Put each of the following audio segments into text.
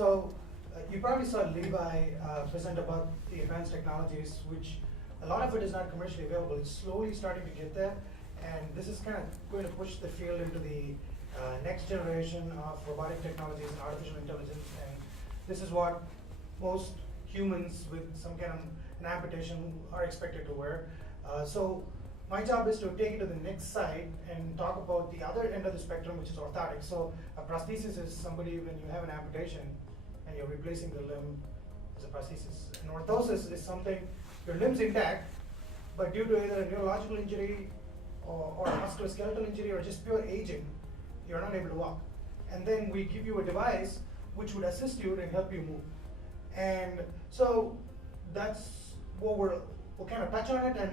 So you probably saw Levi present about the advanced technologies, which a lot of it is not commercially available. It's slowly starting to get there, and this is kind of going to push the field into the next generation of robotic technologies and artificial intelligence. And this is what most humans with some kind of an amputation are expected to wear. So my job is to take it to the next side and talk about the other end of the spectrum, which is orthotics. So a prosthesis is somebody when you have an amputation and you're replacing the limb as a prosthesis. An orthosis is something, your limb's intact, but due to either a neurological injury or a musculoskeletal injury or just pure aging, you're not able to walk. And then we give you a device which would assist you and help you move. And so that's what we'll kind of touch on it. And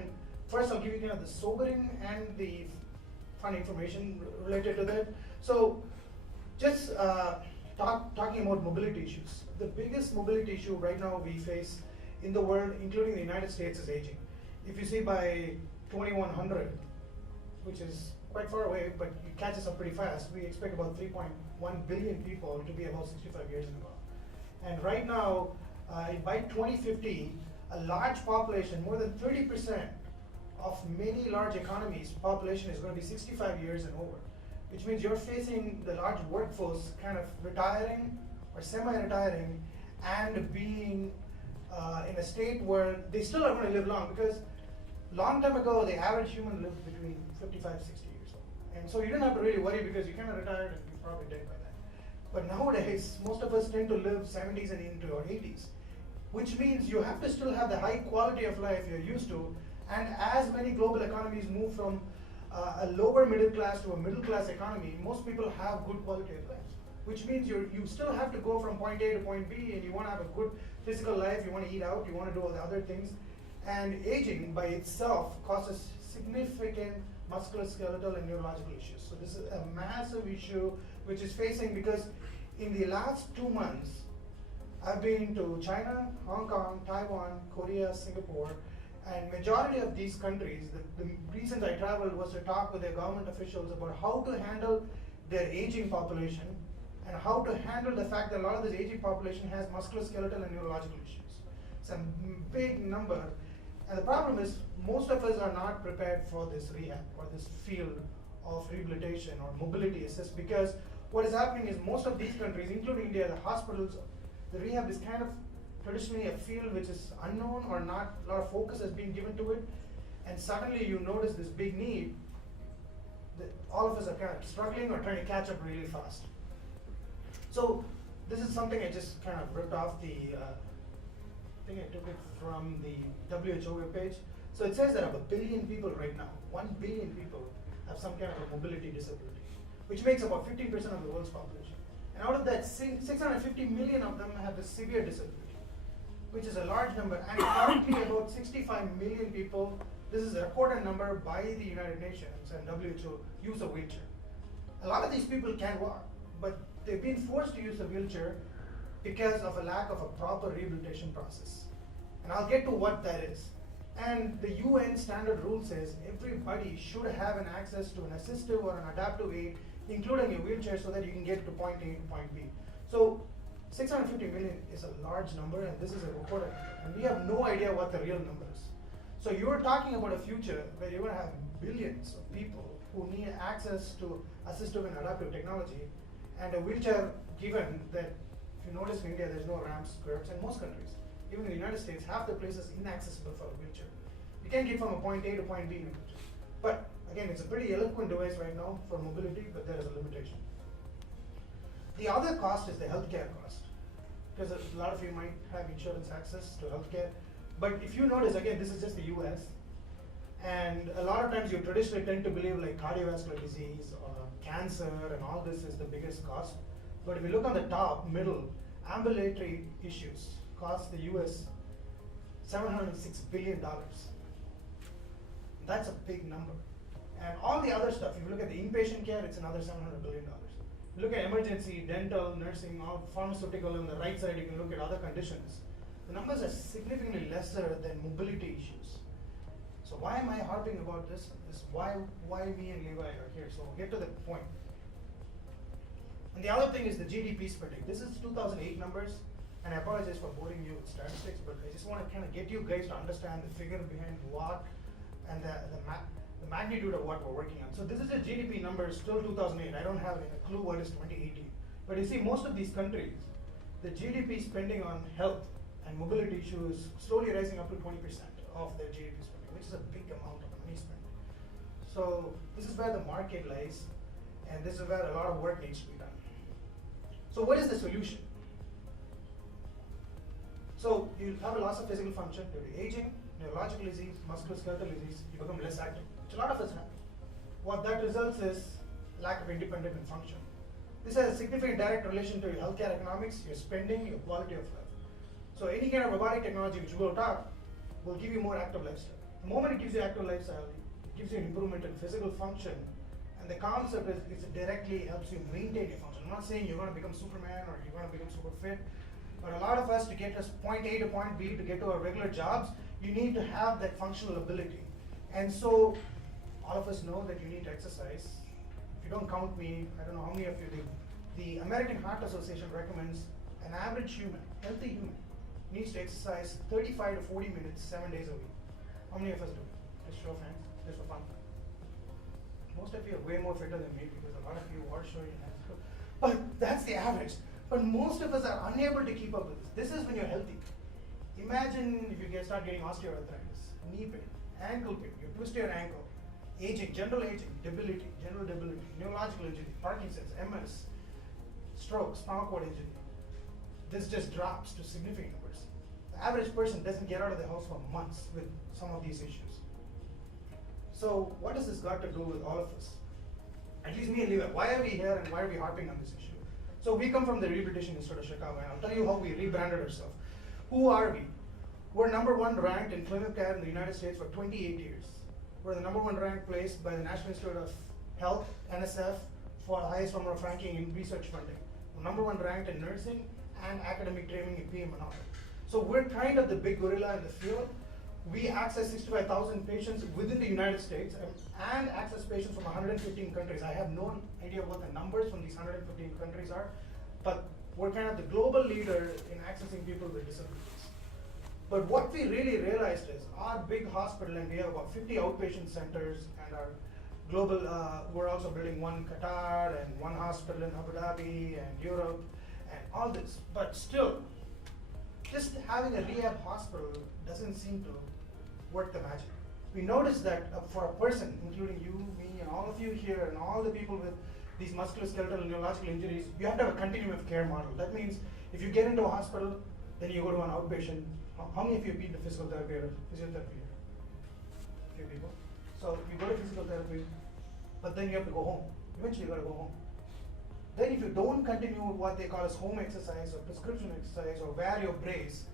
first I'll give you kind of the sobering and the fun information related to that. So just talking about mobility issues. The biggest mobility issue right now we face in the world, including the United States, is aging. If you see by 2100, which is quite far away, but it catches up pretty fast, we expect about 3.1 billion people to be about 65 years and above. And right now, by 2050, a large population, more than 30% of many large economies, population is going to be 65 years and over, which means you're facing the large workforce kind of retiring or semi-retiring and being in a state where they still are going to live long, because long time ago, the average human lived between 55, 60 years old. And so you didn't have to really worry because you kind of retired and you're probably dead by then. But nowadays, most of us tend to live 70s and into our 80s, which means you have to still have the high quality of life you're used to. And as many global economies move from a lower middle class to a middle class economy, most people have good quality of life, which means you still have to go from point A to point B, and you want to have a good physical life, you want to eat out, you want to do all the other things. And aging by itself causes significant musculoskeletal and neurological issues. So this is a massive issue which is facing, because in the last 2 months, I've been to China, Hong Kong, Taiwan, Korea, Singapore, and majority of these countries, the reasons I traveled was to talk with their government officials about how to handle their aging population and how to handle the fact that a lot of this aging population has musculoskeletal and neurological issues. It's a big number. And the problem is, most of us are not prepared for this rehab or this field of rehabilitation or mobility assist, because what is happening is most of these countries, including India, the hospitals, the rehab is kind of traditionally a field which is unknown or not a lot of focus has been given to it. And suddenly you notice this big need that all of us are kind of struggling or trying to catch up really fast. So this is something I just kind of ripped off the I think I took it from the WHO webpage. So it says that of 1 billion people right now, 1 billion people have some kind of a mobility disability, which makes about 15% of the world's population. And out of that, 650 million of them have a severe disability, which is a large number. And currently about 65 million people, this is a recorded number by the United Nations and WHO, use a wheelchair. A lot of these people can walk, but they've been forced to use a wheelchair because of a lack of a proper rehabilitation process. And I'll get to what that is. And the UN standard rule says everybody should have an access to an assistive or an adaptive aid, including a wheelchair, so that you can get to point A to point B. So 650 million is a large number, and this is a reported number. And we have no idea what the real number is. So you're talking about a future where you're going to have billions of people who need access to assistive and adaptive technology, and a wheelchair, given that, if you notice in India, there's no ramps, curbs, in most countries. Even in the United States, half the places inaccessible for a wheelchair. You can't get from a point A to point B in a wheelchair. But again, it's a pretty eloquent device right now for mobility, but there is a limitation. The other cost is the healthcare cost, because a lot of you might have insurance access to healthcare. But if you notice, again, this is just the US, and a lot of times you traditionally tend to believe like cardiovascular disease or cancer and all this is the biggest cost. But if you look on the top, middle, ambulatory issues cost the US $706 billion. That's a big number. And all the other stuff, if you look at the inpatient care, it's another $700 billion. You look at emergency, dental, nursing, all pharmaceutical, on the right side you can look at other conditions. The numbers are significantly lesser than mobility issues. So why am I harping about this? Why me and Levi are here. So we'll get to the point. And the other thing is the GDP spending. This is 2008 numbers, and I apologize for boring you with statistics, but I just want to kind of get you guys to understand the figure behind what and the magnitude of what we're working on. So this is a GDP number still 2008. I don't have a clue what is 2018. But you see, most of these countries, the GDP spending on health and mobility issue is slowly rising up to 20% of their GDP spending, which is a big amount of money spent. So this is where the market lies, and this is where a lot of work needs to be done. So what is the solution? So you have a loss of physical function due to aging, neurological disease, musculoskeletal disease, you become less active, which a lot of us have. What that results is lack of independence and function. This has a significant direct relation to your healthcare economics, your spending, your quality of life. So any kind of robotic technology which we'll talk will give you more active lifestyle. The moment it gives you active lifestyle, it gives you an improvement in physical function, and the concept is it directly helps you maintain your function. I'm not saying you're going to become Superman or you're going to become super fit, but a lot of us, to get us point A to point B, to get to our regular jobs, you need to have that functional ability. And so all of us know that you need to exercise. If you don't count me, I don't know how many of you do. The American Heart Association recommends an average human, healthy human, needs to exercise 35 to 40 minutes, 7 days a week. How many of us do? Just show of hands, just for fun. Most of you are way more fitter than me because a lot of you are showing your hands. But that's the average. But most of us are unable to keep up with this. This is when you're healthy. Imagine if you start getting osteoarthritis, knee pain, ankle pain, you twist your ankle, aging, general debility, neurological injury, Parkinson's, MS, stroke, spinal cord injury. This just drops to significant numbers. The average person doesn't get out of the house for months with some of these issues. So what has this got to do with all of us? At least me and Levi. Why are we here and why are we harping on this issue? So we come from the Rehabilitation Institute of Chicago, and I'll tell you how we rebranded ourselves. Who are we? We're #1 ranked in clinical care in the United States for 28 years. We're the #1 ranked place by the National Institute of Health, NSF, for the highest number of ranking in research funding. We're #1 ranked in nursing and academic training in PM and all. So we're kind of the big gorilla in the field. We access 65,000 patients within the United States and access patients from 115 countries. I have no idea what the numbers from these 115 countries are, but we're kind of the global leader in accessing people with disabilities. But what we really realized is our big hospital, and we have about 50 outpatient centers, and our global, we're also building one in Qatar and one hospital in Abu Dhabi and Europe and all this. But still, just having a rehab hospital doesn't seem to work the magic. We noticed that for a person, including you, me, and all of you here, and all the people with these musculoskeletal and neurological injuries, you have to have a continuum of care model. That means if you get into a hospital, then you go to an outpatient. How many of you have been to physical therapy or physiotherapy? A few people. So you go to physical therapy, but then you have to go home. Eventually you got to go home. Then if you don't continue what they call as home exercise or prescription exercise or wear your brace,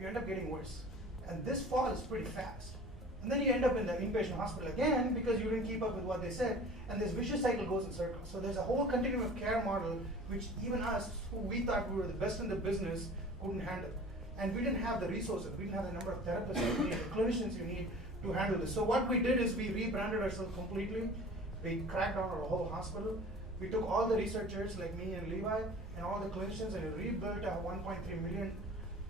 you end up getting worse. And this fall is pretty fast. And then you end up in the inpatient hospital again because you didn't keep up with what they said, and this vicious cycle goes in circles. So there's a whole continuum of care model which even us, who we thought we were the best in the business, couldn't handle. And we didn't have the resources, we didn't have the number of therapists you need, the clinicians you need to handle this. So what we did is we rebranded ourselves completely. We cracked down our whole hospital. We took all the researchers like me and Levi and all the clinicians, and we rebuilt a 1.3 million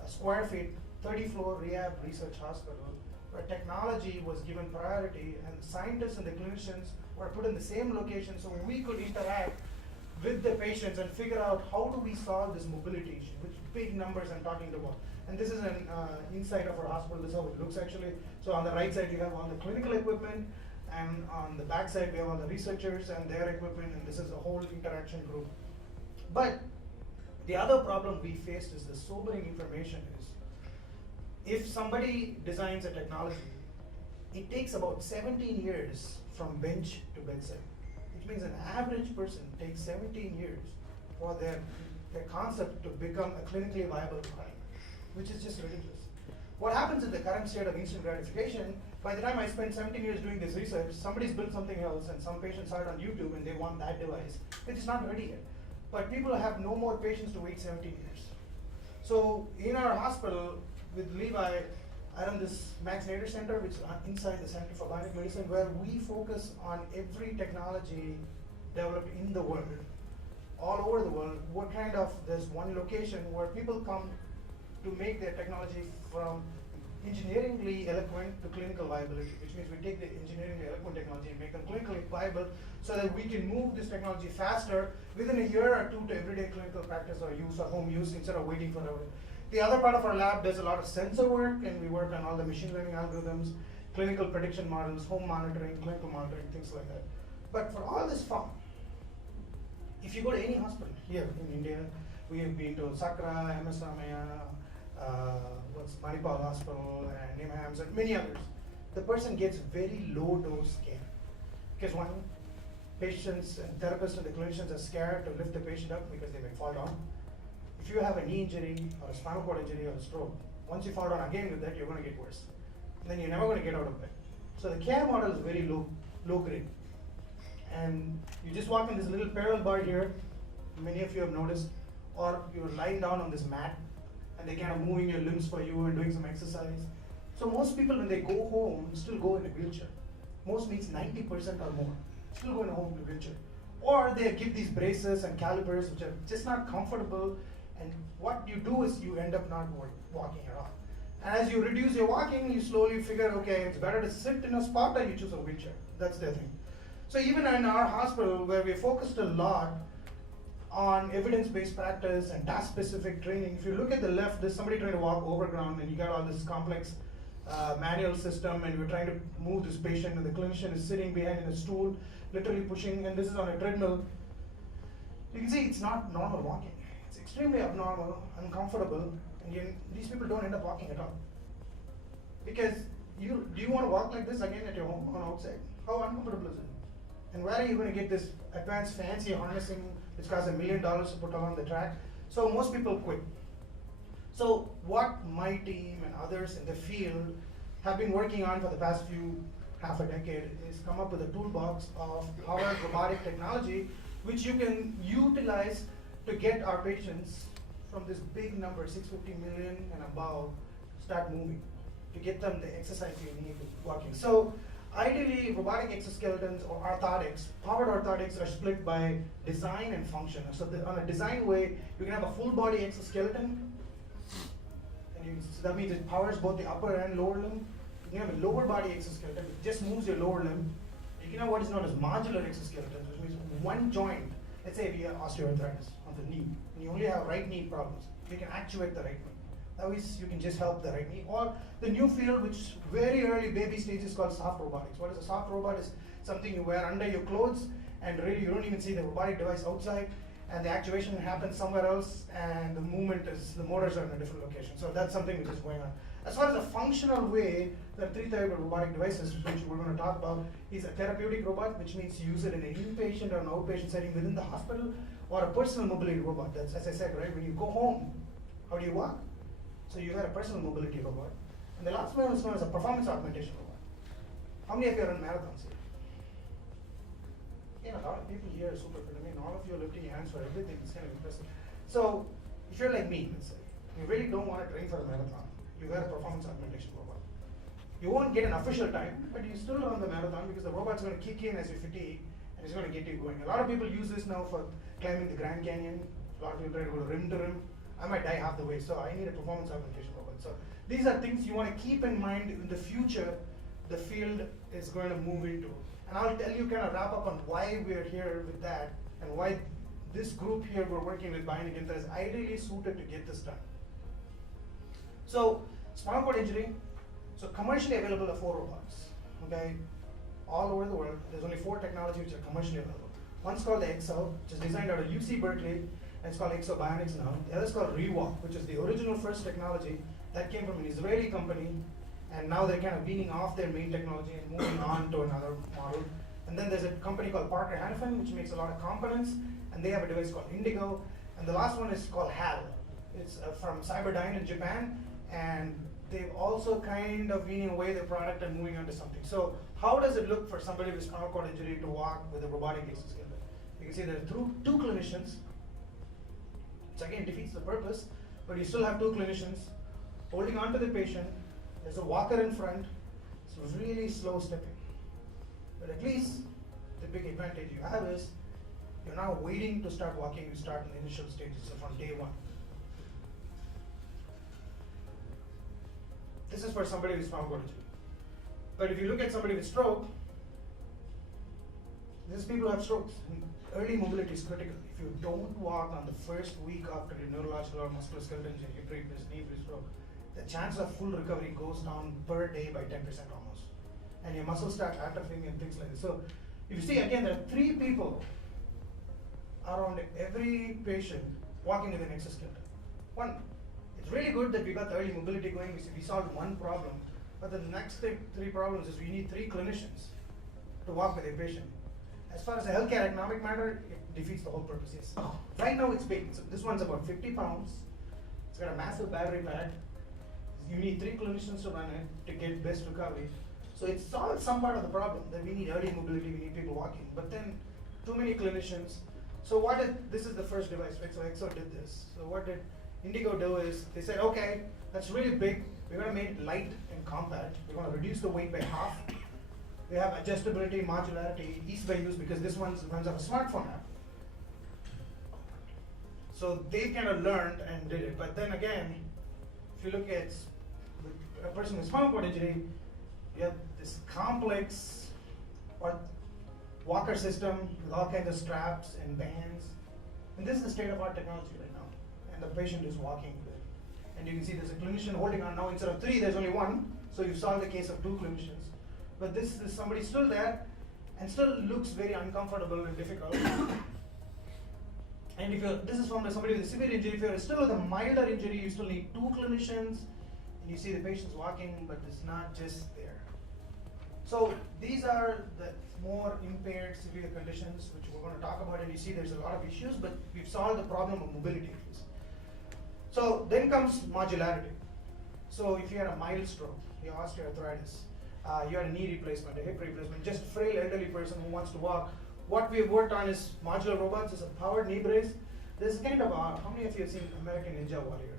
square feet, 30-floor rehab research hospital, where technology was given priority, and the scientists and the clinicians were put in the same location so we could interact with the patients and figure out how do we solve this mobility issue, which big numbers I'm talking about. And this is an inside of our hospital. This is how it looks actually. So on the right side you have all the clinical equipment, and on the back side we have all the researchers and their equipment, and this is a whole interaction group. But the other problem we faced is the sobering information is, if somebody designs a technology, it takes about 17 years from bench to bedside. Which means an average person takes 17 years for their concept to become a clinically viable product, which is just ridiculous. What happens in the current state of instant gratification, by the time I spend 17 years doing this research, somebody's built something else and some patients saw it on YouTube and they want that device. It's not ready yet. But people have no more patience to wait 17 years. So in our hospital, with Levi, I run this Max Nader Center, which is inside the Center for Bionic Medicine, where we focus on every technology developed in the world all over the world, we're kind of this one location where people come to make their technology from engineeringly eloquent to clinical viability, which means we take the engineeringly eloquent technology and make them clinically viable so that we can move this technology faster within a year or two to everyday clinical practice or use or home use instead of waiting forever. The other part of our lab does a lot of sensor work, and we work on all the machine learning algorithms, clinical prediction models, home monitoring, clinical monitoring, things like that. But for all this fun, if you go to any hospital here in India, we have been to Sakra, MS Ramaya, Manipal Hospital, and NIMHAMS, and many others. The person gets very low dose care. Because one, patients and therapists and the clinicians are scared to lift the patient up because they may fall down. If you have a knee injury or a spinal cord injury or a stroke, once you fall down again with that, you're going to get worse. And then you're never going to get out of bed. So the care model is very low grade. And you just walk in this little parallel bar here, many of you have noticed, or you're lying down on this mat, and they're kind of moving your limbs for you and doing some exercise. So most people, when they go home, still go in a wheelchair. Most means 90% or more, still go in a home in a wheelchair. Or they give these braces and calipers, which are just not comfortable, and what you do is you end up not walking at all. And as you reduce your walking, you slowly figure, okay, it's better to sit in a spot or you choose a wheelchair. That's the thing. So even in our hospital, where we focused a lot on evidence-based practice and task-specific training, if you look at the left, there's somebody trying to walk over ground, and you got all this complex manual system, and we're trying to move this patient, and the clinician is sitting behind in a stool, literally pushing, and this is on a treadmill. You can see it's not normal walking. It's extremely abnormal, uncomfortable, and these people don't end up walking at all. Because do you want to walk like this again at your home or outside? How uncomfortable is it? And where are you going to get this advanced fancy harnessing which costs $1 million to put along the track? So most people quit. So what my team and others in the field have been working on for the past half a decade is come up with a toolbox of powered robotic technology which you can utilize to get our patients from this big number, 650 million and above, start moving, to get them the exercise they need walking. So ideally, robotic exoskeletons or orthotics, powered orthotics, are split by design and function. So on a design way, you can have a full body exoskeleton, and so that means it powers both the upper and lower limb. You can have a lower body exoskeleton, it just moves your lower limb. You can have what is known as modular exoskeletons, which means one joint. Let's say if you have osteoarthritis on the knee, and you only have right knee problems, you can actuate the right knee. That means you can just help the right knee. Or the new field, which very early baby stage, is called soft robotics. What is a soft robot? Is something you wear under your clothes, and really you don't even see the robotic device outside, and the actuation happens somewhere else, and the motors are in a different location. So that's something which is going on. As far as the functional way, there are three types of robotic devices, which we're going to talk about. Is a therapeutic robot, which means you use it in an inpatient or an outpatient setting within the hospital, or a personal mobility robot. That's, as I said, right, when you go home, how do you walk? So you have a personal mobility robot. And the last one is known as a performance augmentation robot. How many of you are in marathons here? Yeah, a lot of people here are super fit. I mean, all of you are lifting your hands for everything. It's kind of impressive. So if you're like me, let's say, you really don't want to train for a marathon, you wear a performance augmentation robot. You won't get an official time, but you still run the marathon because the robot's going to kick in as you fatigue, and it's going to get you going. A lot of people use this now for climbing the Grand Canyon. A lot of people try to go rim to rim. I might die half the way, so I need a performance augmentation robot. So these are things you want to keep in mind in the future the field is going to move into. And I'll tell you, kind of wrap up on why we're here with that, and why this group here we're working with Bionic Inter is ideally suited to get this done. So spinal cord injury, so commercially available are 4 robots, okay? All over the world, there's only 4 technologies which are commercially available. One's called the XO, which is designed out of UC Berkeley, and it's called XO Bionics now. The other is called Rewalk, which is the original first technology that came from an Israeli company, and now they're kind of weaning off their main technology and moving on to another model. And then there's a company called Parker Hannifin, which makes a lot of components, and they have a device called Indigo. And the last one is called HAL. It's from Cyberdyne in Japan, and they've also kind of weaning away their product and moving on to something. So how does it look for somebody with spinal cord injury to walk with a robotic exoskeleton? You can see there are 2 clinicians, which again defeats the purpose, but you still have 2 clinicians holding on to the patient. There's a walker in front. It's really slow stepping. But at least the big advantage you have is You're not waiting to start walking, you start in the initial stages, so from day one. This is for somebody with spinal cord injury. But if you look at somebody with stroke, these people have strokes. Early mobility is critical. If you don't walk on the first week after your neurological or musculoskeletal injury, hip replacement, knee replacement, stroke, the chance of full recovery goes down per day by 10% almost. And your muscles start atrophying and things like this. So if you see again, there are 3 people around every patient walking with an exoskeleton. One, it's really good that we got the early mobility going. We solved one problem, but the next 3 problems is we need 3 clinicians to walk with a patient. As far as a healthcare economic matter, it defeats the whole purpose. Yes. Right now it's big. So this one's about 50 pounds. It's got a massive battery pack. You need 3 clinicians to run it to get best recovery. So it solves some part of the problem that we need early mobility, we need people walking. But then too many clinicians. So this is the first device, right? So Exo did this. So what did Indigo do is they said, okay, that's really big. We're going to make it light and compact. We're going to reduce the weight by half. We have adjustability, modularity, ease by use because this one runs off a smartphone app. So they kind of learned and did it. But then again, if you look at a person with spinal cord injury, you have this complex walker system with all kinds of straps and bands. And this is the state-of-art technology right now. And the patient is walking with it. And you can see there's a clinician holding on now. Instead of 3, there's only 1. So you solve the case of 2 clinicians. But this is somebody still there and still looks very uncomfortable and difficult. And if this is from somebody with a severe injury, if you're still with a milder injury, you still need 2 clinicians. And you see the patient's walking, but it's not just there. So these are the more impaired severe conditions which we're going to talk about, and you see there's a lot of issues, but we've solved the problem of mobility. So then comes modularity. So if you had a mild stroke, you have osteoarthritis, you had a knee replacement, a hip replacement, just a frail elderly person who wants to walk, what we've worked on is modular robots. It's a powered knee brace. This is kind of how many of you have seen American Ninja Warrior?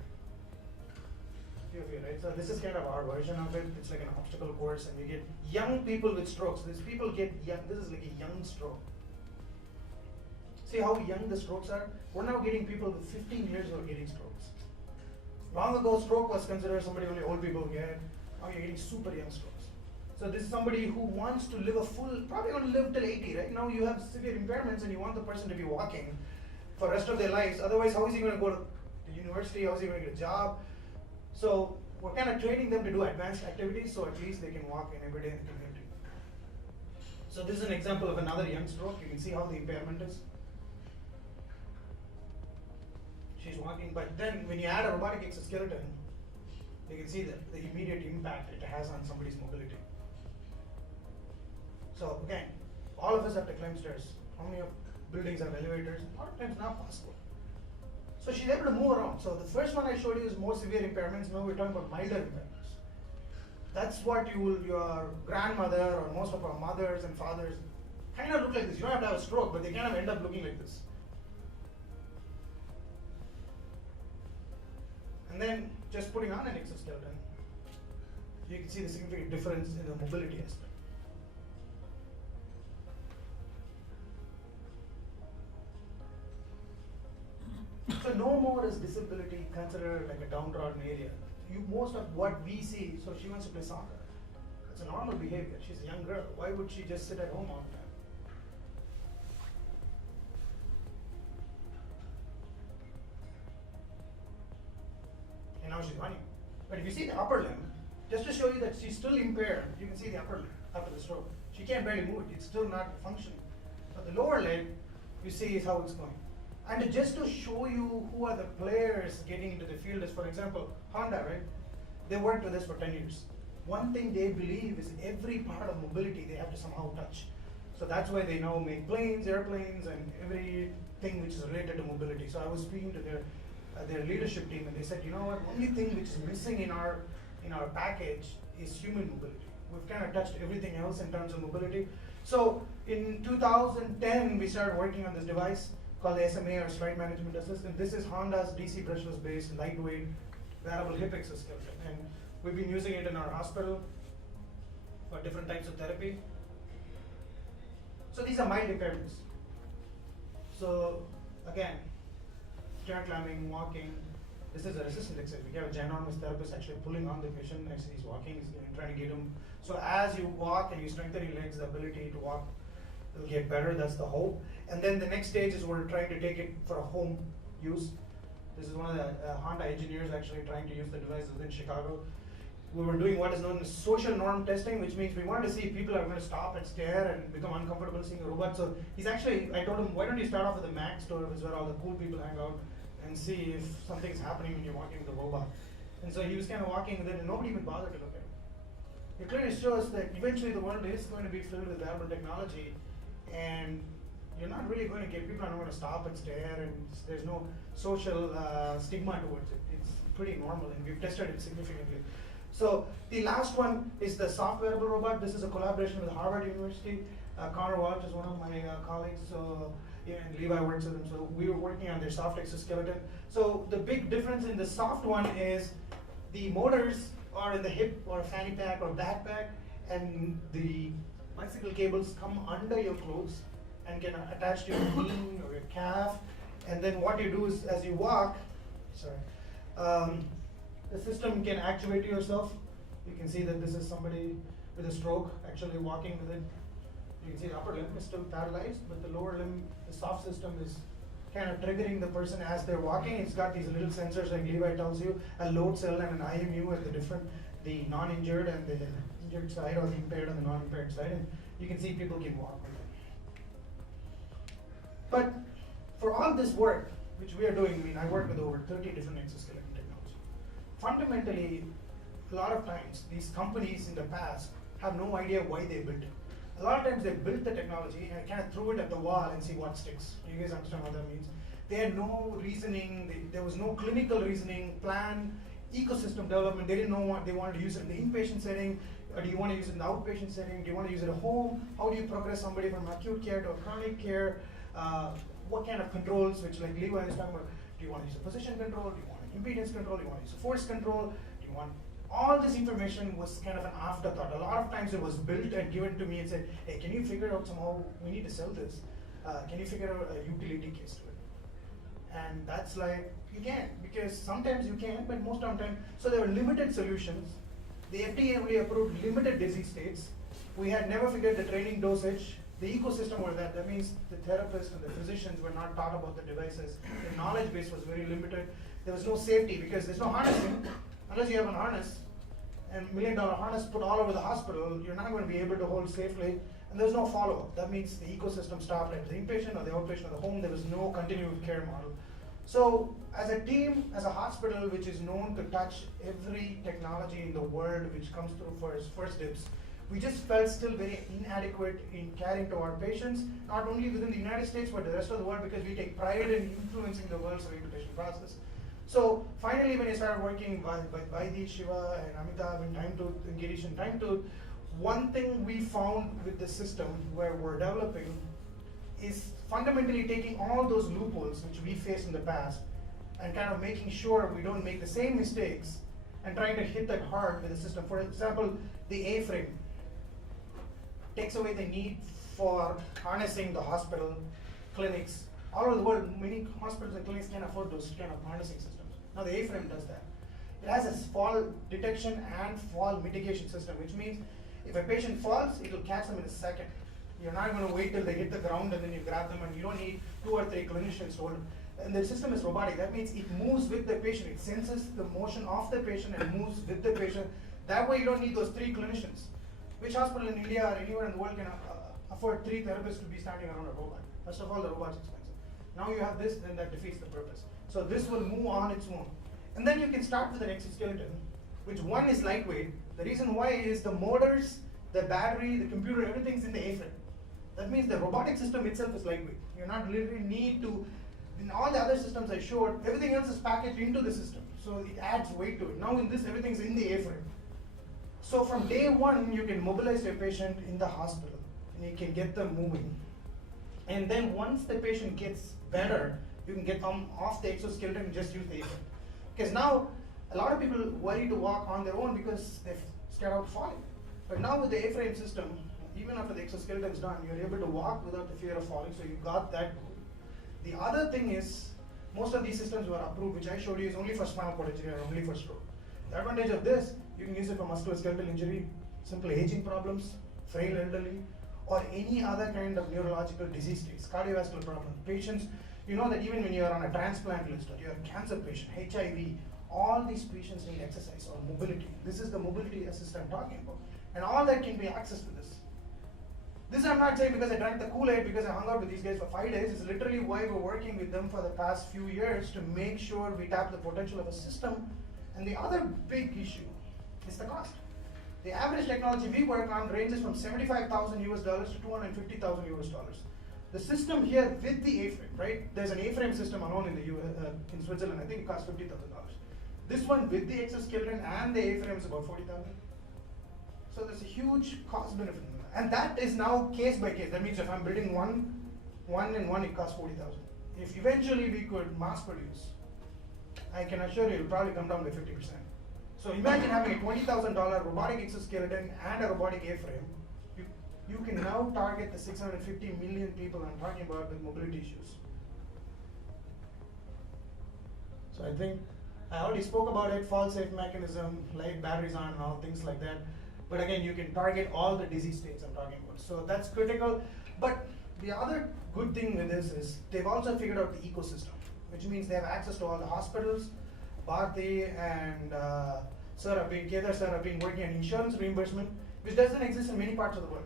Few of you, right? So this is kind of our version of it. It's like an obstacle course, and you get young people with strokes. These people get young. This is like a young stroke. See how young the strokes are? We're now getting people with 15 years who are getting strokes. Long ago, stroke was considered somebody only old people get. Now you're getting super young strokes. So this is somebody who wants to live a full, probably going to live till 80, right? Now you have severe impairments and you want the person to be walking for the rest of their lives. Otherwise, how is he going to go to the university? How is he going to get a job? So we're kind of training them to do advanced activities, so at least they can walk in every day in the community. So this is an example of another young stroke. You can see how the impairment is. She's walking, but then when you add a robotic exoskeleton, you can see the immediate impact it has on somebody's mobility. So again, all of us have to climb stairs. How many buildings have elevators? A lot of times not possible. So she's able to move around. So the first one I showed you is more severe impairments. Now we're talking about milder impairments. That's what your grandmother or most of our mothers and fathers kind of look like this. You don't have to have a stroke, but they kind of end up looking like this. And then just putting on an exoskeleton, you can see the significant difference in the mobility aspect. So no more is disability considered like a downtrodden area. Most of what we see, so she wants to play soccer. It's a normal behavior. She's a young girl. Why would she just sit at home all the time? And now she's running. But if you see the upper limb, just to show you that she's still impaired, you can see the upper limb after the stroke. She can't barely move it. It's still not functioning. But the lower leg, you see is how it's going. And just to show you who are the players getting into the field is, for example, Honda, right? They worked with us for 10 years. One thing they believe is every part of mobility they have to somehow touch. So that's why they now make planes, airplanes, and everything which is related to mobility. So I was speaking to their leadership team, and they said, you know what, only thing which is missing in our package is human mobility. We've kind of touched everything else in terms of mobility. So in 2010, we started working on this device called the SMA, or Stride Management Assistant. This is Honda's DC brushless based, lightweight, wearable hip exoskeleton. And we've been using it in our hospital for different types of therapy. So these are mild impairments. So again, chair climbing, walking. This is a resistance exercise. We have a ginormous therapist actually pulling on the patient as he's walking, he's trying to get him. So as you walk and you strengthen your legs, the ability to walk will get better. That's the hope. And then the next stage is we're trying to take it for a home use. This is one of the Honda engineers actually trying to use the device within Chicago. We were doing what is known as social norm testing, which means we wanted to see if people are going to stop and stare and become uncomfortable seeing a robot. So he's actually, I told him, why don't you start off with the Mac store, which is where all the cool people hang out, and see if something's happening when you're walking with the robot. And so he was kind of walking with it, and nobody even bothered to look at him. It clearly shows that eventually the world is going to be filled with wearable technology, and you're not really going to get, people are not going to stop and stare, and there's no social stigma towards it. It's pretty normal, and we've tested it significantly. So the last one is the soft wearable robot. This is a collaboration with Harvard University. Connor Walsh is one of my colleagues, so, yeah, and Levi works with them. So we were working on their soft exoskeleton. So the big difference in the soft one is the motors are in the hip or fanny pack or backpack, and the bicycle cables come under your clothes and can attach to your knee or your calf. And then what you do is, as you walk, the system can actuate yourself. You can see that this is somebody with a stroke actually walking with it. You can see the upper limb is still paralyzed, but the lower limb, the soft system is kind of triggering the person as they're walking. It's got these little sensors like Levi tells you, a load cell and an IMU at the non-injured and the injured side, or the impaired and the non-impaired side, and you can see people can walk with it. But for all this work, which we are doing, I mean, I work with over 30 different exoskeleton technology. Fundamentally, a lot of times, these companies in the past have no idea why they built it. A lot of times they built the technology and kind of threw it at the wall and see what sticks. Do you guys understand what that means? They had no reasoning, there was no clinical reasoning, plan, ecosystem development. They didn't know what they wanted to use it in the inpatient setting, or do you want to use it in the outpatient setting? Do you want to use it at home? How do you progress somebody from acute care to chronic care? What kind of controls, which like Levi is talking about, do you want to use a position control? Do you want an impedance control? Do you want to use a force control? Do you want, all this information was kind of an afterthought. A lot of times it was built and given to me and said, hey, can you figure out somehow, we need to sell this. Can you figure out a utility case to it? And that's like, you can't, because sometimes you can, but most of the time, so there were limited solutions. The FDA only approved limited disease states. We had never figured the training dosage. The ecosystem was that. That means the therapists and the physicians were not taught about the devices. The knowledge base was very limited. There was no safety because there's no harnessing. Unless you have a harness, and $1 million harness put all over the hospital, you're not going to be able to hold safely. And there's no follow-up. That means the ecosystem stopped at the inpatient or the outpatient or the home. There was no continued care model. So as a team, as a hospital which is known to touch every technology in the world which comes through first dibs, we just felt still very inadequate in caring to our patients, not only within the United States, but the rest of the world, because we take pride in influencing the world's rehabilitation process. So finally, when I started working with Vaidhi, Shiva, and Amitabh, and TimeTooth, and Girish, and TimeTooth, one thing we found with the system where we're developing is fundamentally taking all those loopholes which we faced in the past and kind of making sure we don't make the same mistakes and trying to hit that hard with the system. For example, the A-frame takes away the need for harnessing the hospital, clinics. All over the world, many hospitals and clinics can't afford those kind of harnessing systems. Now the A-frame does that. It has a fall detection and fall mitigation system, which means if a patient falls, it will catch them in a second. You're not going to wait till they hit the ground and then you grab them, and you don't need 2 or 3 clinicians to hold them. And the system is robotic. That means it moves with the patient. It senses the motion of the patient and moves with the patient. That way you don't need those 3 clinicians. Which hospital in India or anywhere in the world can afford 3 therapists to be standing around a robot? First of all, the robot's expensive. Now you have this, then that defeats the purpose. So this will move on its own. And then you can start with an exoskeleton, which one is lightweight. The reason why is the motors, the battery, the computer, everything's in the A-frame. That means the robotic system itself is lightweight. You're not literally need to, in all the other systems I showed, everything else is packaged into the system. So it adds weight to it. Now in this, everything's in the A-frame. So from day one, you can mobilize your patient in the hospital and you can get them moving. And then once the patient gets better, you can get them off the exoskeleton and just use the A-frame. Because now, a lot of people worry to walk on their own because they're scared of falling. But now with the A-frame system, even after the exoskeleton is done, you're able to walk without the fear of falling, so you got that goal. The other thing is, most of these systems were approved, which I showed you, is only for spinal cord injury or only for stroke. The advantage of this, you can use it for musculoskeletal injury, simple aging problems, frail elderly, or any other kind of neurological disease states, cardiovascular problem. Patients, you know that even when you are on a transplant list or you're a cancer patient, HIV, all these patients need exercise or mobility. This is the mobility assist I'm talking about. And all that can be accessed with this. This I'm not saying because I drank the Kool-Aid, because I hung out with these guys for 5 days. It's literally why we're working with them for the past few years to make sure we tap the potential of a system. And the other big issue is the cost. The average technology we work on ranges from $75,000 US dollars to $250,000 US dollars. The system here with the A-frame, right? There's an A-frame system alone in the in Switzerland. I think it costs $50,000. This one with the exoskeleton and the A-frame is about $40,000. So there's a huge cost benefit. And that is now case by case. That means if I'm building one and one, it costs $40,000. If eventually we could mass produce, I can assure you it'll probably come down by 50%. So imagine having a $20,000 robotic exoskeleton and a robotic A-frame. You can now target the 650 million people I'm talking about with mobility issues. So I think I already spoke about it, fail-safe mechanism, light batteries on and all, things like that. But again, you can target all the disease states I'm talking about. So that's critical. But the other good thing with this is they've also figured out the ecosystem, which means they have access to all the hospitals. Bharti and Kedar sir have been working on insurance reimbursement, which doesn't exist in many parts of the world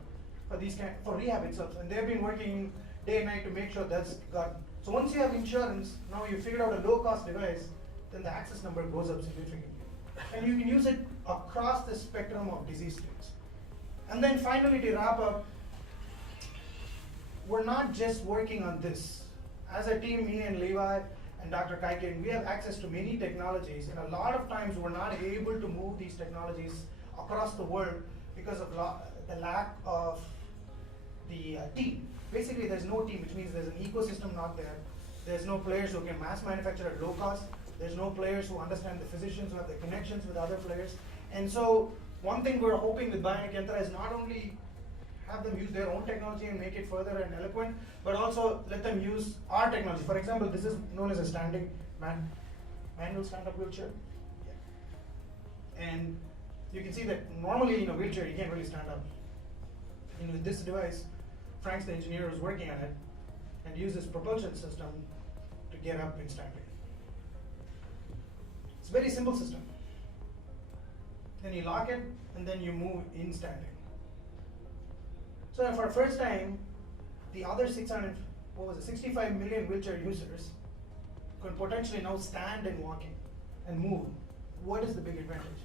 for rehab itself. And they've been working day and night to make sure that's got. So once you have insurance, now you figured out a low-cost device, then the access number goes up significantly. And you can use it across the spectrum of disease states. And then finally, to wrap up, we're not just working on this. As a team, me and Levi and Dr. Kaiken, we have access to many technologies, and a lot of times we're not able to move these technologies across the world because of the lack of the team. Basically, there's no team, which means there's an ecosystem not there. There's no players who can mass manufacture at low cost. There's no players who understand the physicians, who have the connections with other players. And so one thing we're hoping with Bionic Yantra is not only have them use their own technology and make it further and eloquent, but also let them use our technology. For example, this is known as a standing manual stand-up wheelchair. Yeah. And you can see that normally in a wheelchair, you can't really stand up. And with this device, Frank's the engineer who's working on it, and uses propulsion system to get up instantly. It's a very simple system. Then you lock it, and then you move in standing. So for the first time, the other 65 million wheelchair users could potentially now stand and walking and move. What is the big advantage?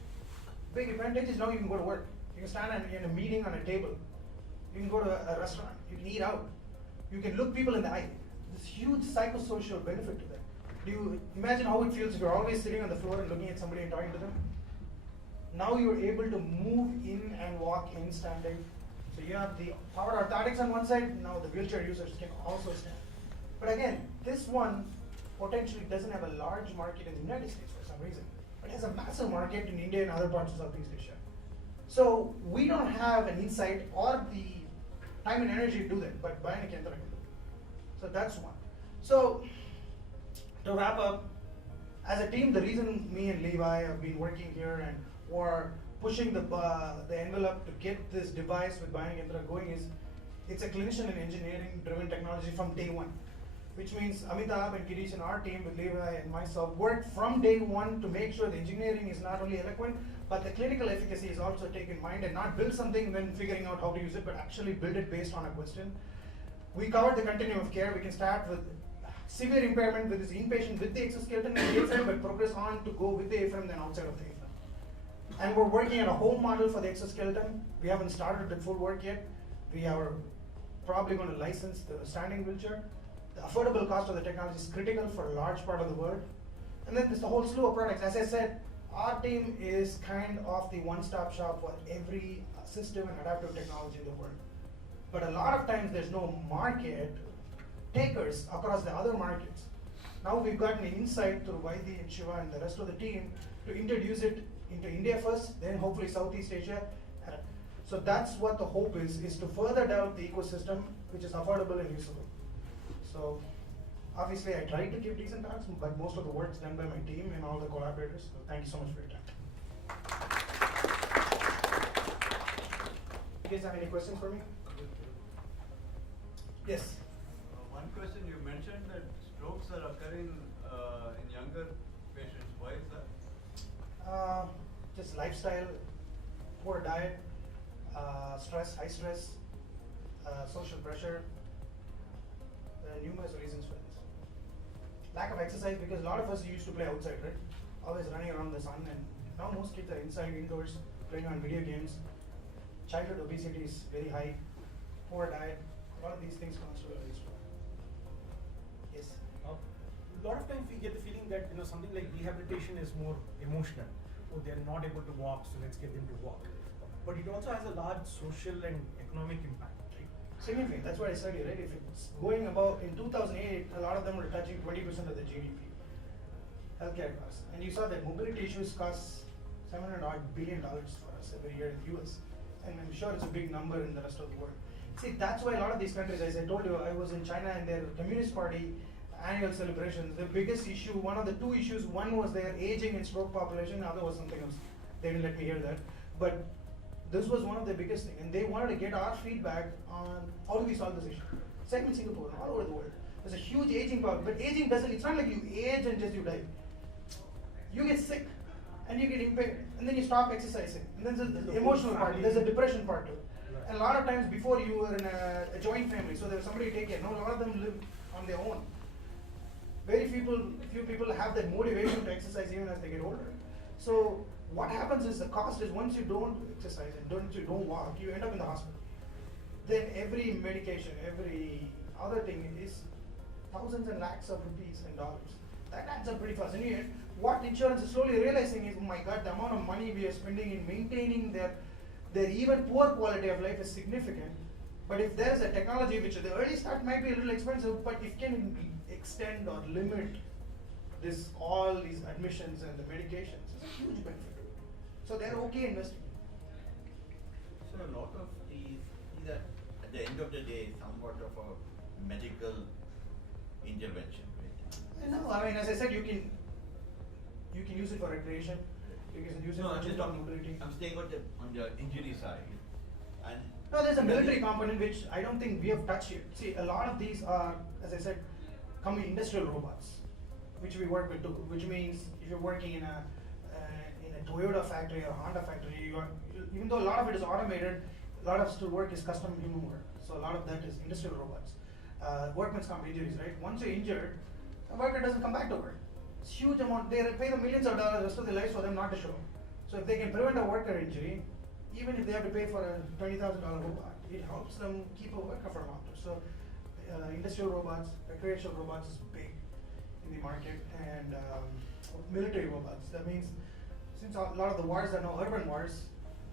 Big advantage is now you can go to work. You can stand in a meeting on a table. You can go to a restaurant. You can eat out. You can look people in the eye. This huge psychosocial benefit to that. Do you imagine how it feels if you're always sitting on the floor and looking at somebody and talking to them? Now you're able to move in and walk in standing. So you have the powered orthotics on one side, now the wheelchair users can also stand. But again, this one potentially doesn't have a large market in the United States for some reason, but it has a massive market in India and other parts of Southeast Asia. So we don't have an insight or the time and energy to do that, but Bionic Yantra can do it. So that's one. So to wrap up, as a team, the reason me and Levi have been working here and we're pushing the envelope to get this device with Bionic Yantra going is, it's a clinician and engineering driven technology from day one. Which means Amitabh and Girish and our team with Levi and myself worked from day one to make sure the engineering is not only eloquent, but the clinical efficacy is also taken in mind, and not build something and then figuring out how to use it, but actually build it based on a question. We covered the continuum of care. We can start with severe impairment with this inpatient with the exoskeleton and the A-frame, but progress on to go with the A-frame then outside of the A-frame. And we're working on a home model for the exoskeleton. We haven't started the full work yet. We are probably going to license the standing wheelchair. The affordable cost of the technology is critical for a large part of the world. And then there's the whole slew of products. As I said, our team is kind of the one-stop shop for every assistive and adaptive technology in the world. But a lot of times there's no market takers across the other markets. Now we've gotten an insight through Vaidhi and Shiva and the rest of the team to introduce it into India first, then hopefully Southeast Asia. So that's what the hope is to further develop the ecosystem, which is affordable and usable. So Obviously, I tried to give decent talks, but most of the work's done by my team and all the collaborators. So thank you so much for your time. You guys have any questions for me? Yes. One question, you mentioned that strokes are occurring in younger patients. Why is that? Just lifestyle, poor diet, stress, high stress, social pressure. There are numerous reasons for this. Lack of exercise, because a lot of us used to play outside, right? Always running around the sun, and now most kids are inside, indoors, playing on video games. Childhood obesity is very high. Poor diet. A lot of these things constitute a risk. Yes. A lot of times we get the feeling that something like rehabilitation is more emotional. Oh, they're not able to walk, so let's get them to walk. But it also has a large social and economic impact, right? Significant. That's what I said, right? If it's going above, in 2008, a lot of them were touching 20% of the GDP. Healthcare costs. And you saw that mobility issues cost $700 billion for us every year in the US. And I'm sure it's a big number in the rest of the world. See, that's why a lot of these countries, as I told you, I was in China and their Communist Party annual celebrations, the biggest issue, one of the two issues, one was their aging and stroke population, the other was something else. They didn't let me hear that. But this was one of the biggest things, and they wanted to get our feedback on how do we solve this issue. Same in Singapore and all over the world. There's a huge aging problem, but aging doesn't, it's not like you age and just you die. You get sick, and you get impaired, and then you stop exercising. And then there's the emotional part, there's a depression part too. And a lot of times before you were in a joint family, so there was somebody to take care. No, a lot of them live on their own. Very few people have that motivation to exercise even as they get older. So what happens is the cost is once you don't exercise and you don't walk, you end up in the hospital. Then every medication, every other thing is thousands and lakhs of rupees and dollars. That adds up pretty fast. And yet, what insurance is slowly realizing is, oh my God, the amount of money we are spending in maintaining their even poor quality of life is significant. But if there is a technology which at the early start might be a little expensive, but it can extend or limit all these admissions and the medications, it's a huge benefit. So they're okay investing. So a lot of these are at the end of the day somewhat of a medical intervention, right? No, I mean, as I said, you can use it for recreation. You can use it No, for I'm just talking. mobility. I'm staying on the injury side, and No, there's a military component which I don't think we have touched yet. See, a lot of these are, as I said, industrial robots, which we work with too. Which means if you're working in a Toyota factory or Honda factory, even though a lot of it is automated, a lot of still work is custom human work. So a lot of that is industrial robots. Workman's comp injuries, right? Once you're injured, a worker doesn't come back to work. It's huge amount. They pay them millions of dollars the rest of their lives for them not to show up. So if they can prevent a worker injury, even if they have to pay for a $20,000 robot, it helps them keep a worker for longer. So industrial robots, recreational robots is big in the market, and military robots. That means since a lot of the wars are now urban wars,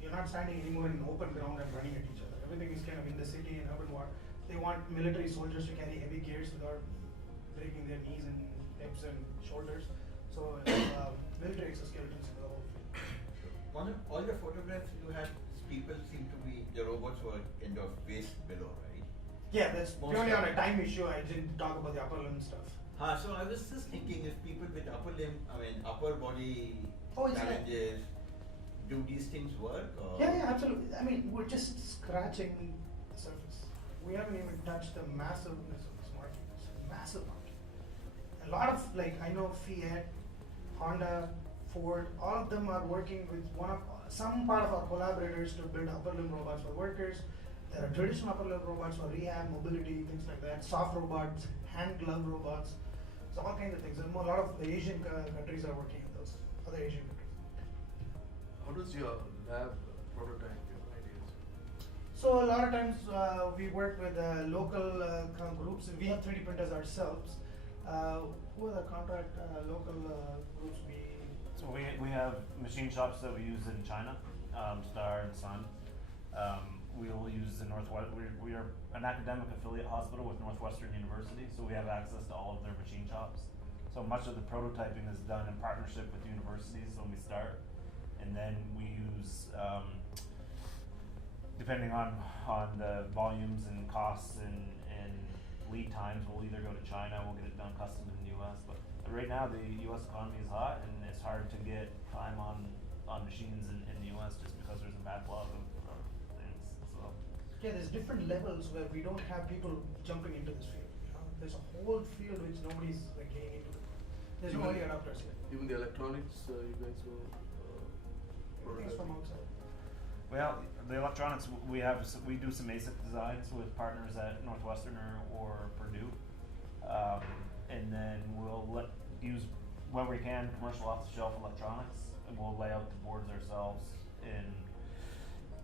you're not standing anymore in open ground and running at each other. Everything is kind of in the city and urban war. They want military soldiers to carry heavy gears without breaking their knees and hips and shoulders. So military exoskeletons in the whole field. all the photographs you had, people seem to be, the robots were kind of waist below, right? Yeah, that's purely on a time issue. I didn't talk about the upper limb stuff. So I was just thinking, if people with upper body it's challenges, do these things work? Or? Yeah, absolutely. I mean, we're just scratching the surface. We haven't even touched the massiveness of this market. It's a massive market. A lot of, I know Fiat, Honda, Ford, all of them are working with some part of our collaborators to build upper limb robots for workers. There are traditional upper limb robots for rehab, mobility, things like that. Soft robots, hand glove robots. So all kinds of things. And a lot of Asian countries are working on those. Other Asian countries. How does your lab prototype your ideas? So a lot of times we work with local groups. We have 3D printers ourselves. Who are the contract local groups we? So we have machine shops that we use in China, Star and Sun. We will use the Northwest. We are an academic affiliate hospital with Northwestern University, so we have access to all of their machine shops. So much of the prototyping is done in partnership with universities when we start, and then we use, depending on the volumes and costs and lead times, we'll either go to China, we'll get it done custom in the US, but right now the US economy is hot and it's hard to get time on machines in the US just because there's a backlog of things, so. Yeah, there's different levels where we don't have people jumping into this field. You know? There's a whole field which nobody's like getting into. There's no early adopters yet. Even the electronics, you guys will. Everything's from outside. Well, the electronics, we do some ASIC designs with partners at Northwestern or Purdue. And then we'll use, when we can, commercial off-the-shelf electronics, and we'll lay out the boards ourselves in,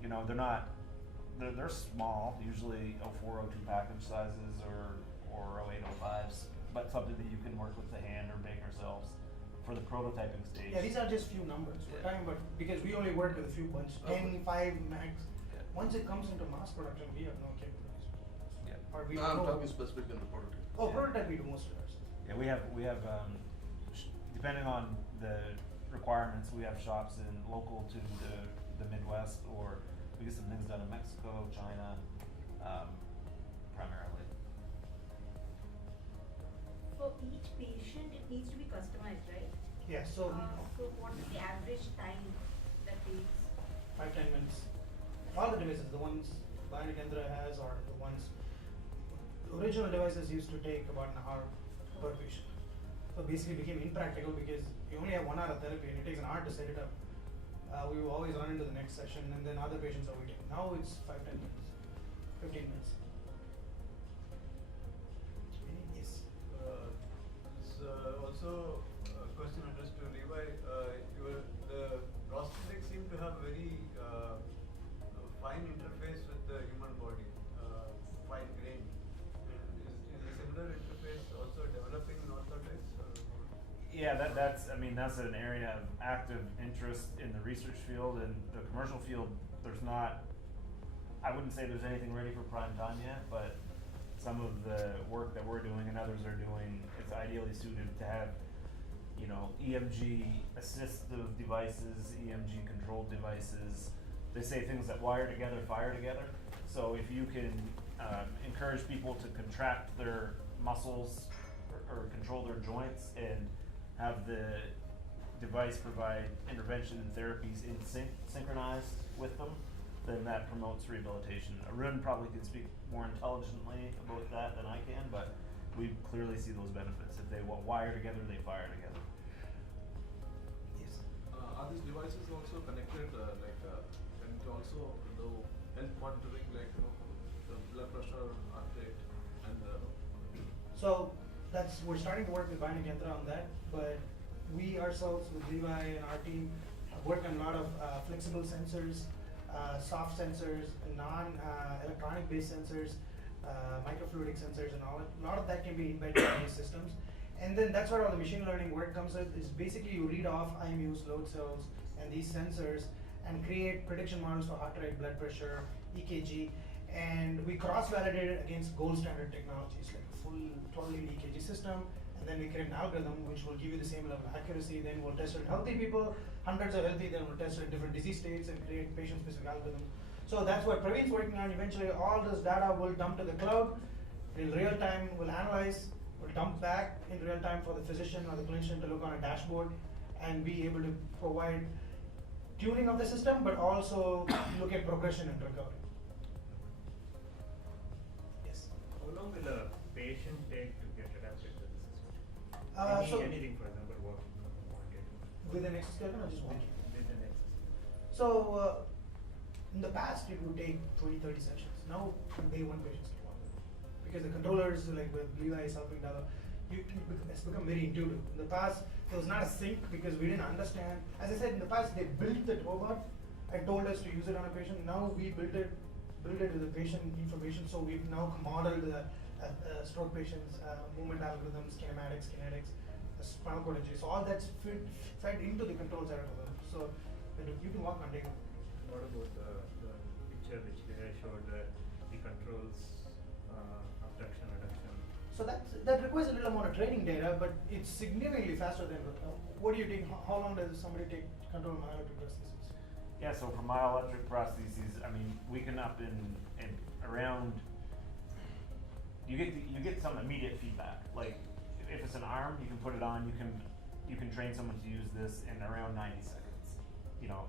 you know, they're small, usually 04, 02 package sizes or 08, 05s, but something that you can work with the hand or make ourselves for the prototyping stage. Yeah, these are just few numbers. We're talking about, because we only work with a few bunch, 10, 5 max. Yeah. Once it comes into mass production, we have no capabilities. Yeah. Or we No, I'm don't know. talking specific in the prototype. Oh, Yeah. prototype we do most of ours. Yeah, we have depending on the requirements, we have shops local to the Midwest, or we get some things done in Mexico, China, primarily. For each patient, it needs to be customized, right? Yeah, so So what is the average time that takes? 5-10 minutes. All the devices, the ones Bionic Yandra has, or the ones, the original devices used to take about an hour per patient. So basically it became impractical because you only have 1 hour of therapy and it takes an hour to set it up. We will always run into the next session and then other patients are waiting. Now it's 5-10 minutes, 15 minutes. Yes. Also a question addressed to Levi. The prosthetics seem to have very fine interface with the human body, fine grain. Is a similar interface also developing in orthotics? Yeah, that's an area of active interest in the research field. And the commercial field, I wouldn't say there's anything ready for prime time yet, but some of the work that we're doing and others are doing, it's ideally suited to have, you know, EMG assistive devices, EMG controlled devices. They say things that wire together, fire together. So if you can encourage people to contract their muscles or control their joints and have the device provide intervention and therapies in synchronized with them, then that promotes rehabilitation. Arun probably can speak more intelligently about that than I can, but we clearly see those benefits. If they wire together, they fire together. Yes. Are these devices also connected, can it also do health monitoring, the blood pressure, heart rate, and So we're starting to work with Bionic Yandra on that, but we ourselves with Levi and our team work on a lot of flexible sensors, soft sensors, non-electronic based sensors, microfluidic sensors and all. A lot of that can be embedded in these systems. And then that's where all the machine learning work comes in, is basically you read off IMUs, load cells, and these sensors and create prediction models for heart rate, blood pressure, EKG, and we cross-validate it against gold standard technologies like a full 12-lead EKG system, and then we create an algorithm which will give you the same level of accuracy. Then we'll test it in healthy people, hundreds are healthy, then we'll test it in different disease states and create patient-specific algorithm. So that's what Praveen's working on. Eventually all this data will dump to the cloud, in real time we'll analyze, we'll dump back in real time for the physician or the clinician to look on a dashboard and be able to provide tuning of the system, but also look at progression and recovery. Yes. How long will a patient take to get adapted to the system? So Anything, for example, walking from one day to with an exoskeleton or just walking? with an exercise. So in the past it would take 20-30 sessions. Now from day one patients can walk. Because the controllers like with Levi helping the other, it's become very intuitive. In the past there was not a sync because we didn't understand. As I said, in the past they built the robot and told us to use it on a patient. Now we built it with the patient information. So we've now modeled the stroke patients' movement algorithms, kinematics, kinetics, spinal cord injury. So all that's fed into the controls algorithm. So that you can walk on day one. What about the picture which they showed the controls, abduction, adduction? So that requires a little amount of training data, but it's significantly faster than. What do you think? How long does somebody take control of myoelectric prosthesis? Yeah, so for myoelectric prostheses, we can up in around you get some immediate feedback. Like if it's an arm, you can put it on. You can train someone to use this in around 90 seconds. You know,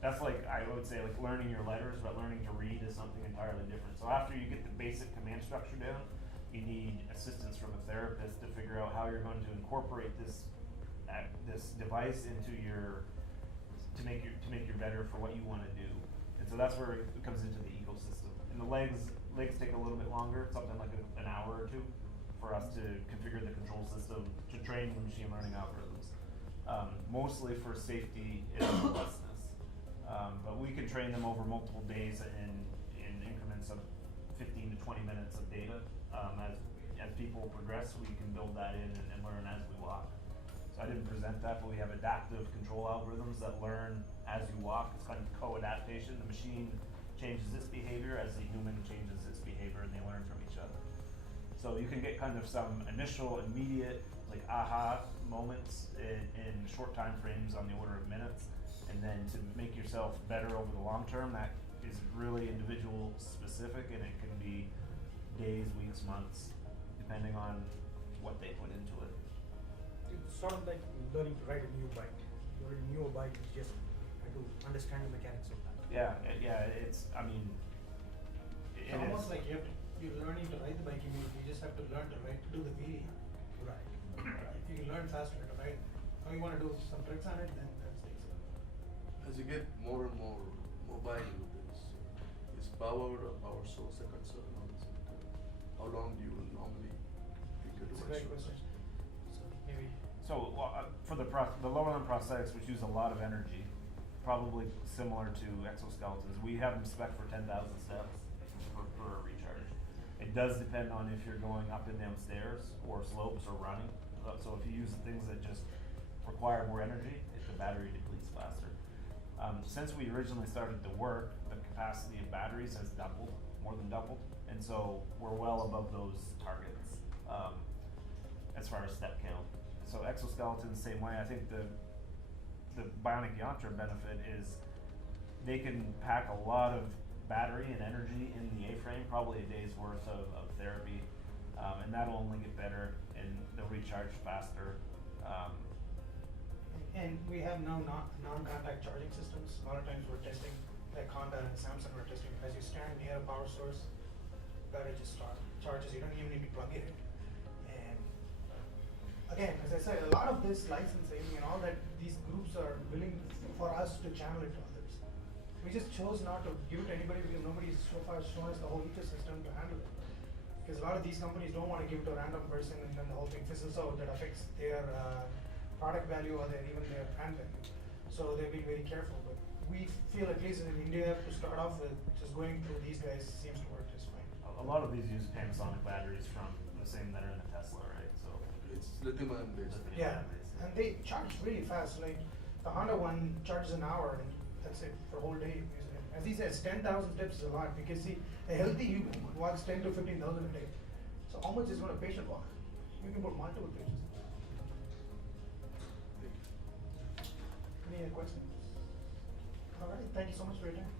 that's like, I would say, like learning your letters, but learning to read is something entirely different. So after you get the basic command structure down, you need assistance from a therapist to figure out how you're going to incorporate this device into to make you better for what you want to do. And so that's where it comes into the ecosystem. And the legs take a little bit longer, something like an hour or two, for us to configure the control system to train the machine learning algorithms. Mostly for safety and robustness. But we can train them over multiple days in increments of 15 to 20 minutes of data. As people progress, we can build that in and learn as we walk. So I didn't present that, but we have adaptive control algorithms that learn as you walk. It's kind of co-adaptation. The machine changes its behavior as the human changes its behavior, and they learn from each other. So you can get kind of some initial, immediate, like aha moments in short time frames on the order of minutes, and then to make yourself better over the long term, that is really individual specific, and it can be days, weeks, months, depending on what they put into it. It's sort of like learning to ride a new bike. You already knew a bike, you just had to understand the mechanics of that. It's, I mean, it It's almost is. like you're learning to ride the bike, you just have to learn to do the wheelie. Right. If you can learn faster to ride, now you want to do some tricks on it, then that takes it. As you get more and more mobile, is power or power source a concern on this? How long do you normally think a It's a device great should question. last? So maybe. So for the lower limb prosthetics, which use a lot of energy, probably similar to exoskeletons, we have them spec for 10,000 steps for a recharge. It does depend on if you're going up and down stairs or slopes or running. So if you use things that just require more energy, the battery depletes faster. Since we originally started the work, the capacity of batteries has doubled, more than doubled, and so we're well above those targets as far as step count. So exoskeletons, same way. I think the bionic yantra benefit is they can pack a lot of battery and energy in the A-frame, probably a day's worth of therapy, and that'll only get better, and they'll recharge faster. And we have now non-contact charging systems. A lot of times we're testing, like Honda and Samsung are testing, as you stand near a power source, battery just charges, you don't even need to plug it in. And again, as I said, a lot of this licensing and all that, these groups are willing for us to channel it to others. We just chose not to give it to anybody because nobody's so far shown us the whole ecosystem to handle it. Because a lot of these companies don't want to give it to a random person and then the whole thing fizzles out, that affects their product value or even their brand value. So they've been very careful. But we feel, at least in India, to start off with, just going through these guys seems to work just fine. A lot of these use Panasonic batteries from the same that are in the Tesla, right? So It's lithium-ion based. Yeah, and they charge really fast. Like the Honda one charges an hour, and that's it for a whole day. As he says, 10,000 steps is a lot because see, a healthy human walks 10 to 15,000 a day. So how much is what a patient walk? You can put multiple patients. Any other questions? All right, thank you so much for your time.